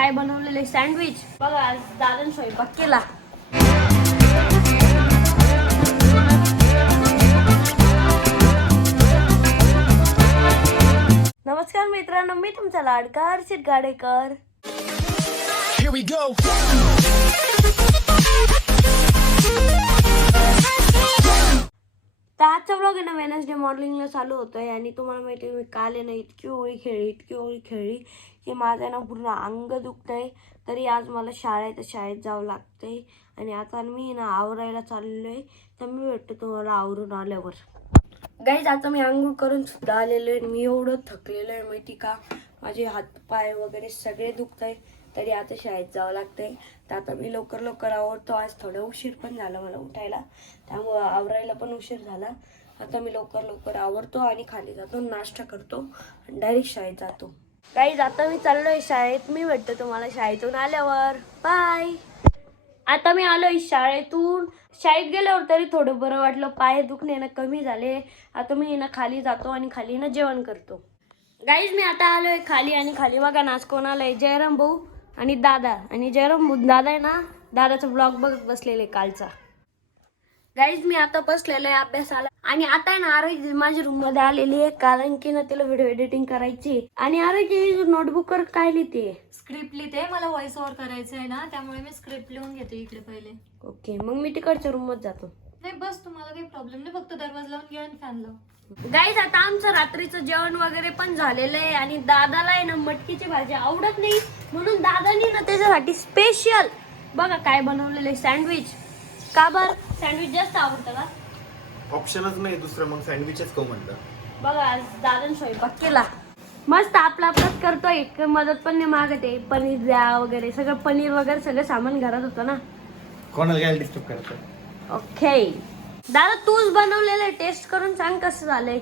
काय बनवलेले सँडविच. बघा आज दादाने स्वयंपाक केला. नमस्कार मित्रांनो, मी तुमचा लाडका हर्षित गाडेकर. Here we go. तर आजचा व्लॉग आहे ना वेनसडे मॉर्निंगला चालू होतोय आणि तुम्हाला माहिती आहे मी काल आहे ना इतकी होळी खेळली की माझं ना पूर्ण अंग दुखतंय. तरी आज मला शाळेत जावं लागतंय आणि आता मी ना आवरायला चाललोय. तर मी भेटतो तुम्हाला आवरून आल्यावर. गाईज आता मी आंघोळ करून सुद्धा आलेलो आहे. मी एवढं थकलेलो आहे माहिती का, माझे हातपाय वगैरे सगळे दुखतंय. तरी आता शाळेत जावं लागतंय. तर आता मी लवकर आवरतो. आज थोडं उशीर पण झाला मला उठायला, त्यामुळं आवरायला पण उशीर झाला. आता मी लवकर आवरतो आणि खाली जातो, नाश्ता करतो आणि डायरेक्ट शाळेत जातो. गाईज आता मी चाललोय शाळेत. मी भेटतो तुम्हाला शाळेतून आल्यावर. बाय. आता मी आलोय शाळेतून. शाळेत गेल्यावर तरी थोडं बरं वाटलं, पाय दुखणे ना कमी झाले. आता मी ना खाली जातो आणि खाली ना जेवण करतो. गाईज मी आता आलोय खाली आणि खाली बघा नाच कोण आलाय, जयराम भाऊ आणि दादा. आणि जयराम भाऊ दादा आहे ना दादाचा ब्लॉग बघत बसलेले कालचा. गाईज मी आता बसलेलो आहे अभ्यासाला आणि आता आहे ना आरोग्य माझ्या रूम मध्ये आलेली आहे, कारण की ना तिला व्हिडिओ एडिटिंग करायची. आणि आरोग्य नोटबुकवर काय लिहिते? स्क्रिप्ट लिहिते. मला व्हॉइस ओव्हर करायचं आहे ना, त्यामुळे मी स्क्रिप्ट लिहून घेते इकडे पहिले. ओके, मग मी तिकडच्या रूम मध्ये जातो. नाही बस, तुम्हाला काही प्रॉब्लेम नाही, फक्त दरवाजा लावून घ्या आणि फॅन लाव. गाईज आता आमचं रात्रीचं जेवण वगैरे पण झालेलं आहे आणि दादाला आहे ना मटकीची भाजी आवडत नाही, म्हणून दादानी ना त्याच्यासाठी स्पेशल बघा काय बनवलेलं सँडविच. का बर सँडविच जास्त आवडतं का? ऑप्शनच नाही दुसरं, मग सँडविचच खाऊ म्हणलं. बघा आज दादाने स्वयंपाक केला. मस्त आपलाच करतोय, मदत पण नाही मागत आहे. पनीर द्या वगैरे सगळं, पनीर वगैरे सगळं सामान घरात होतं ना. कोणाला काय डिस्टर्ब करतो? ओके दादा तूच बनवलेलं, टेस्ट करून सांग कसं झालंय.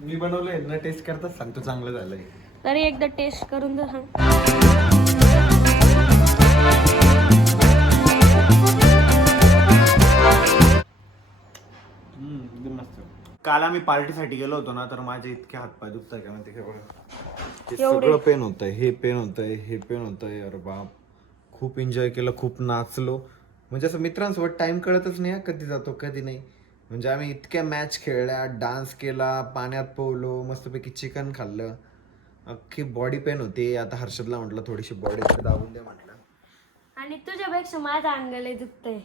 मी बनवलंय ना, टेस्ट करताच सांगतो चांगलं झालंय. तरी एकदा टेस्ट करून तर सांग. काल आम्ही पार्टीसाठी गेलो होतो ना, तर माझे इतके हातपाय दुखताय का माहिती का? हे एवढे? सगळं पेन होतंय, हे पेन होतंय. अरे बाप, खूप एन्जॉय केलं, खूप नाचलो. म्हणजे असं मित्रांसोबत टाइम कळतच नाही कधी जातो कधी नाही. म्हणजे आम्ही इतक्या मॅच खेळल्या, डान्स केला, पाण्यात पोहलो, मस्तपैकी चिकन खाल्लं. अख्खी बॉडी पेन होती. आता हर्षदला म्हटलं थोडीशी बॉडी दाबून दे म्हटलं. आणि तुझ्यापेक्षा माझं अंग लय दुखतंय.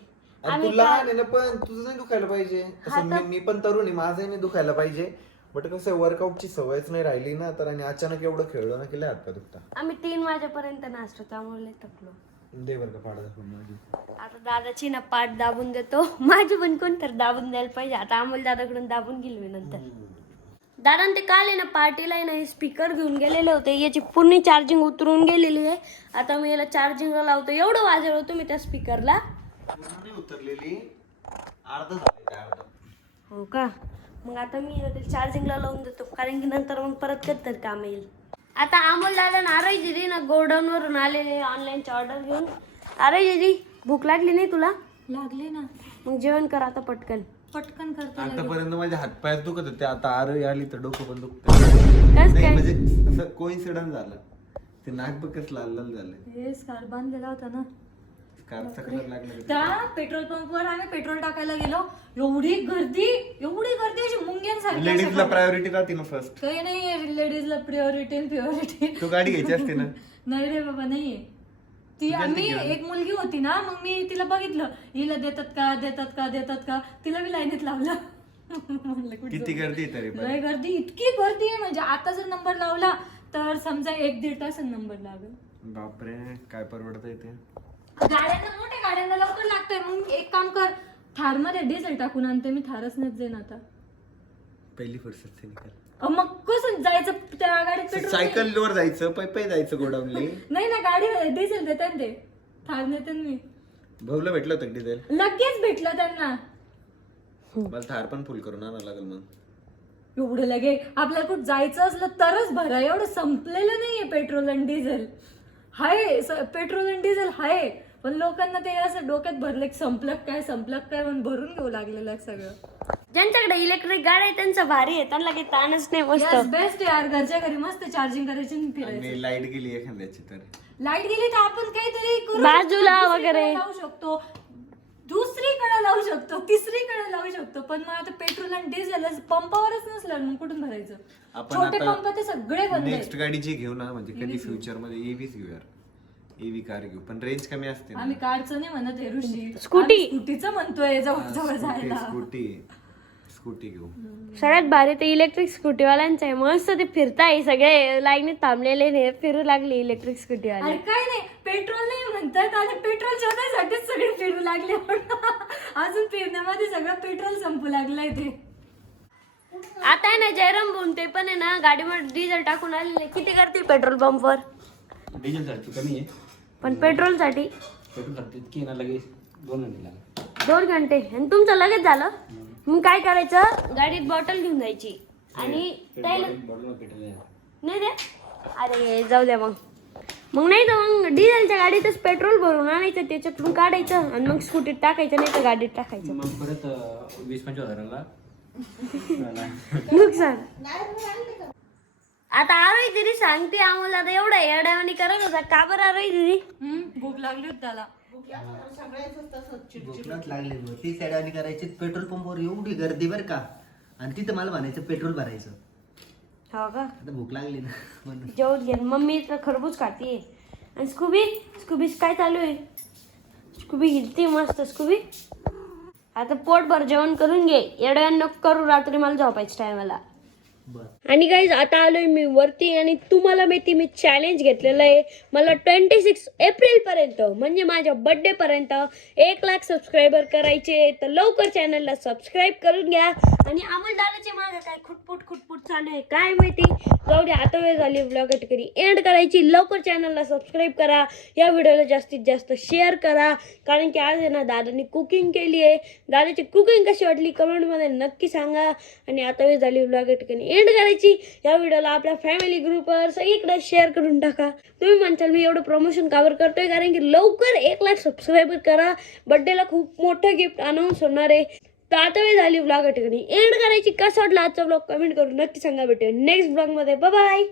तू लहान आहे ना, पण तुझं नाही दुखायला पाहिजे. मी पण तरुण आहे, माझं नाही दुखायला पाहिजे. बट कसं वर्कआउटची सवयच नाही राहिली ना, तर आणि अचानक एवढं खेळलो ना की लय हातपाय दुखता. आम्ही 3 वाजेपर्यंत नाचतो, त्यामुळे लय थकलो. दे बरं का पाड दाखवून माझी. आता दादाची ना पाठ दाबून देतो. माझी पण कोण तर दाबून द्यायला पाहिजे. आता अमोल दादाकडून दाबून गेलो मी नंतर. दादा ते काल आहे ना पार्टीला आहे ना स्पीकर घेऊन गेलेले होते, याची पूर्ण चार्जिंग उतरून गेलेली आहे. आता मी याला चार्जिंगला लावतो. एवढं वाजवलं होतं मी त्या स्पीकरला. उतरलेली अर्धा झाली. हो का? मग आता मी ते चार्जिंगला लावून देतो, कारण की नंतर मग परत कधीतरी काम येईल. आता अमोल दादा नाराय दिदी ना गोडाऊन वरून आलेले ऑनलाईनची ऑर्डर घेऊन. अरे दिदी भूक लागली नाही तुला? लागले ना, मग जेवण कर आता पटकन. पटकन करते. आतापर्यंत माझ्या हातपाय दुखत होते, आता आरोग्य आली तर डोकं पण दुखत. कस काय? म्हणजे असं कोइन्सिडन्स झालं. ते नाक बघच लाल लाल झालं. हे स्कार्फ बांधलेला होता ना, स्कार्फचा कलर लागला. त्या पेट्रोल पंपवर आम्ही पेट्रोल टाकायला गेलो, एवढी गर्दी अशी मुंग्यांसारखी. लेडीजला प्रायोरिटी राहते ना फर्स्ट. काही नाही लेडीजला प्रिओरिटी. तू गाडी घ्यायची असते ना. नाही रे बाबा, नाहीये ती. आम्ही एक मुलगी होती ना, मग मी तिला बघितलं, हिला देतात का तिला मी लाईनीत लावलं. किती गर्दी आहे तरी लय गर्दी, इतकी गर्दी आहे म्हणजे आता जर नंबर लावला तर समजा 1-1.5 तास नंबर लागेल. बापरे, काय परवडत ते. गाड्यांना, मोठ्या गाड्यांना लवकर लागतंय. मग एक काम कर, थार मध्ये डिझेल टाकून आणते मी. थारच नाही जाईन आता, पहिली फुर्सत से निकाल. मग कसं जायचं त्या गाडीत? पेट्रोल सायकल वर जायचं, पायी जायचं गोडाऊनला. नाही ना, गाडी डिझेल देतात ते. थार नेते मी. भाऊला भेटलं होतं डिझेल? लगेच भेटलं त्यांना. मला थार पण फुल करून आणावं लागेल मग. एवढं लगे आपल्याला कुठं जायचं असलं तरच भरा. एवढं संपलेलं नाहीये पेट्रोल आणि डिझेल. हाय पेट्रोल आणि डिझेल हाय, पण लोकांना ते असं डोक्यात भरलं संपलं काय म्हणून भरून घेऊ लागलेलं सगळं. ज्यांच्याकडे इलेक्ट्रिक गाडी आहे त्यांचं भारी आहे, त्यांना काही ताणच नाही. मस्त बेस्ट यार, घरच्या घरी मस्त चार्जिंग करायची आणि फिरायचं. आणि लाईट गेली एखाद्याची तर लाईट गेली तर आपण काहीतरी करू बाजूला शकतो, वगैरे. दुसरीकडे लावू शकतो, दुसरीकडे लावू शकतो, तिसरीकडे लावू शकतो. पण मग आता पेट्रोल आणि डिझेल पंपावरच नसलं मग कुठून भरायचं? आपण छोटे आता पंप ते सगळे बंद नेक्स्ट आहेत. गाडी जी घेऊ ना म्हणजे कधी फ्युचर मध्ये ईव्हीच घेऊया. ईव्ही कार घेऊ पण रेंज कमी असते ना. आम्ही कारचं नाही म्हणत आहे ऋषी, स्कूटी. स्कूटीचं म्हणतोय जवळ जवळ जायला. स्कूटी घेऊ. सगळ्यात भारी ते इलेक्ट्रिक स्कूटीवाल्यांचं आहे. मस्त ते फिरताय, सगळे लाईनीत थांबलेले नाही, फिरू लागले इलेक्ट्रिक स्कूटीवाले. अरे काय नाही, पेट्रोल नाही म्हणतात आणि पेट्रोल शोधायसाठीच सगळे फिरू लागले. अजून फिरण्यामध्ये सगळं पेट्रोल संपू लागलंय ते. आता आहे ना जयराम भाऊन ते पण आहे ना गाडीमध्ये डिझेल टाकून आलेले. किती करते पेट्रोल पंपवर? डिझेल साठी कमी आहे, पण पेट्रोलसाठी पेट्रोल साठी इतकी ना लगेच 2 घंटे लागतात. 2 घंटे. आणि तुमचं लगेच झालं. मग काय करायचं, गाडीत बॉटल घेऊन जायची आणि त्याला बॉटल पेट्रोल आहे. नाही द्या. अरे जाऊ द्या मग. मग नाही तर मग डिझेलच्या गाडीतच पेट्रोल भरून आणायचं, त्याच्यातून काढायचं आणि मग स्कूटीत टाकायचं, नाही तर गाडीत टाकायचं. मग परत 20-25 हजाराला नुकसान. आता आरोही दिदी सांगते आम्हाला, आता एवढं येड्यावानी करत होता का बरं आरोही दिदी? भूक लागली होती त्याला. भूकच लागली मग ती सॅडानी करायची. पेट्रोल पंपवर एवढी गर्दी बरं का, आणि तिथं मला म्हणायचं पेट्रोल भरायचं. हो का? आता भूक लागली ना म्हणून. जेवत घे. मम्मी तर खरबूज खाते. आणि स्कूबी काय चालू आहे? स्कूबी हिलते मस्त. स्कूबी आता पोटभर जेवण करून घे, एवढ्या नको करू रात्री मला झोपायचं टायमाला. आणि गाईज आता आलोय मी वरती आणि तुम्हाला माहिती मी चॅलेंज घेतलेलं आहे. मला 26 एप्रिल पर्यंत म्हणजे माझ्या बर्थडे पर्यंत 1 लाख सबस्क्रायबर करायचे. तर लवकर चॅनलला सबस्क्राईब करून घ्या. आणि अमोल दादाचे मागे काय खुटपुट चालू आहे काय माहिती. जाऊ दे, आता वेळ झाली व्लॉग कधी एंड करायची. लवकर चॅनलला सबस्क्राईब करा, या व्हिडिओला जास्तीत जास्त शेअर करा, कारण की आज आहे ना दादानी कुकिंग केली आहे. दादाची कुकिंग कशी वाटली कमेंटमध्ये नक्की सांगा. आणि आता वेळ झाली व्लॉग एंड करायची. या व्हिडिओला आपल्या फॅमिली ग्रुपवर सगळीकडे शेअर करून टाका. तुम्ही म्हणताल मी एवढं प्रमोशन कावर करतोय, कारण की लवकर 1 लाख सबस्क्रायबर करा. बर्थडेला खूप मोठं गिफ्ट अनाऊन्स होणार आहे. तर आता वेळ झाली व्लॉग एंड करायची. कसा वाटला आजचा व्लॉग कमेंट करून नक्की सांगा. भेटूया नेक्स्ट व्लॉग मध्ये. बाय.